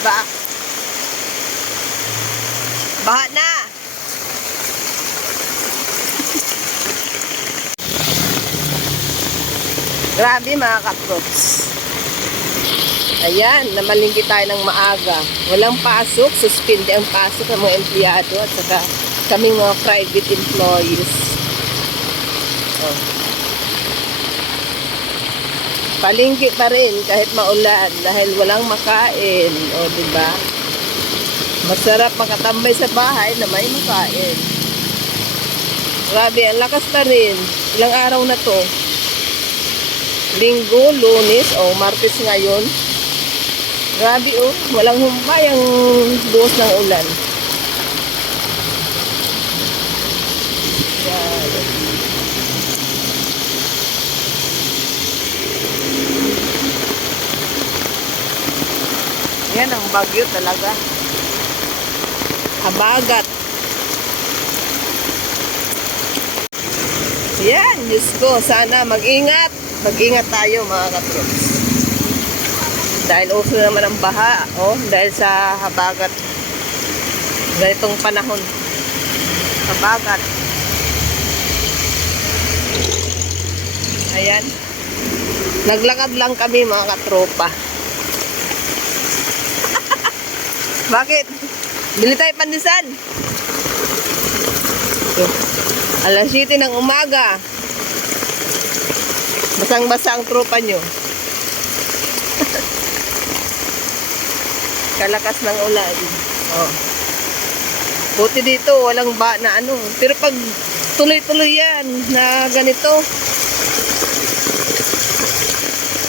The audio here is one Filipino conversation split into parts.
ba? Baha na! Grabe mga katrops. Ayan, namalingki tayo ng maaga. Walang pasok, suspinde ang pasok ng mga empleyado at saka kaming mga private employees. Oh. Palingki pa rin kahit maulan dahil walang makain. O, di ba? Masarap makatambay sa bahay na may makain. Grabe, ang lakas na rin. Ilang araw na to. Linggo, lunes, o martes ngayon. Grabe oh, walang humpay ang buhos ng ulan. Yan. Yan ang bagyo talaga. Habagat. Yan, Diyos ko, sana mag-ingat. Mag-ingat tayo mga katrops. Dahil uso naman ang baha, oh, dahil sa habagat. Ganitong panahon. Habagat. Ayan. Naglakad lang kami mga katropa. Bakit? Bili tayo pandisan. So, alas 7 ng umaga. Basang-basa ang tropa nyo. Kalakas ng ulan. Oh. Buti dito, walang ba na ano. Pero pag tuloy-tuloy yan na ganito,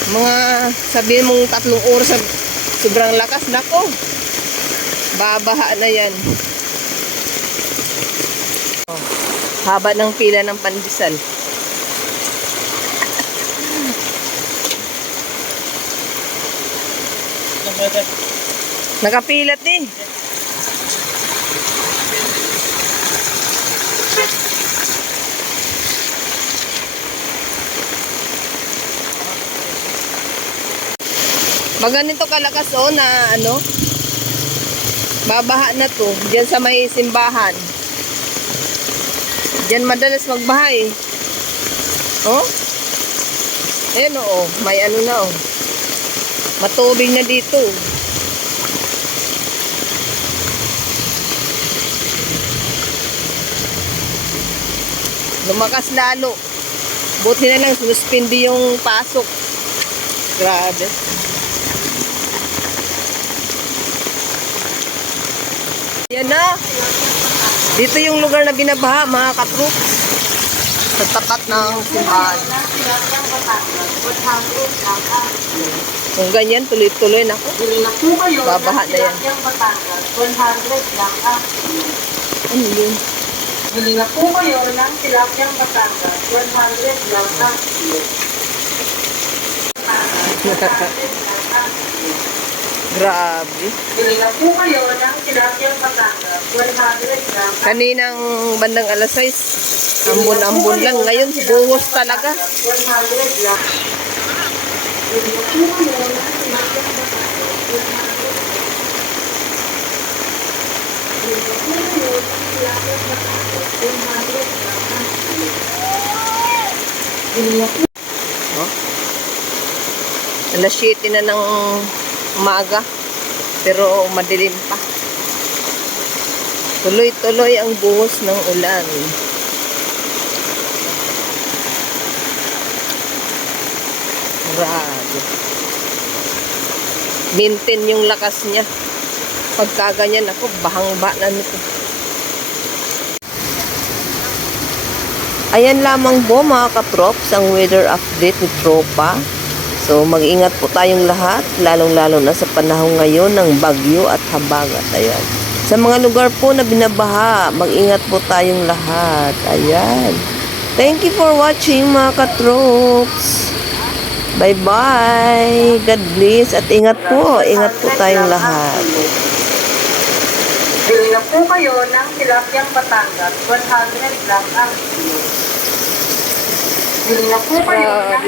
mga sabihin mong tatlong oras sobrang lakas, nako, babaha na yan. Oh. Haba ng pila ng pandesal. Nakapilat eh. Maganito kalakas oh na ano. Babaha na to. Diyan sa may simbahan. Diyan madalas magbaha eh. Oh? Ayan oh, may ano na oh. Matubig na dito. Lumakas lalo. Buti na lang suspindi yung pasok. Grabe. Yan na. Dito yung lugar na binabaha, mga katroops. Sa tapat ng simbahan. Kung ganyan, tuloy-tuloy na Babaha na yan. 100 lang. Ano yun? Bili na po kayo ng tilapiyang Batangas. 100 lang ah. Grabe. Bili na po kayo ng tilapiyang Batangas. 100 lang. Kaninang bandang alas 6, ambon-ambon lang. Ngayon, buhos talaga. 100 lang. Bili na po kayo ng tilapiyang Batangas. 100 Bili na po kayo ng tilapiyang Batangas. 100 lang. Bili na po Alas 7 na ng umaga. Pero madilim pa. Tuloy-tuloy ang buhos ng ulan. Grabe. Maintain yung lakas niya. Pagka ganyan ako, bahang-ba na nito. Ayan lamang po mga katrops ang weather update ni Tropa. So mag-ingat po tayong lahat, lalong-lalo na sa panahon ngayon ng bagyo at habagat. Ayan. Sa mga lugar po na binabaha, mag-ingat po tayong lahat. Ayan. Thank you for watching mga katrops. Bye-bye. God bless at ingat po. Ingat po tayong lahat. Bili na po kayo ng tilapiyang Batangas. 100 lang ang kilo. Bili na po kayo ng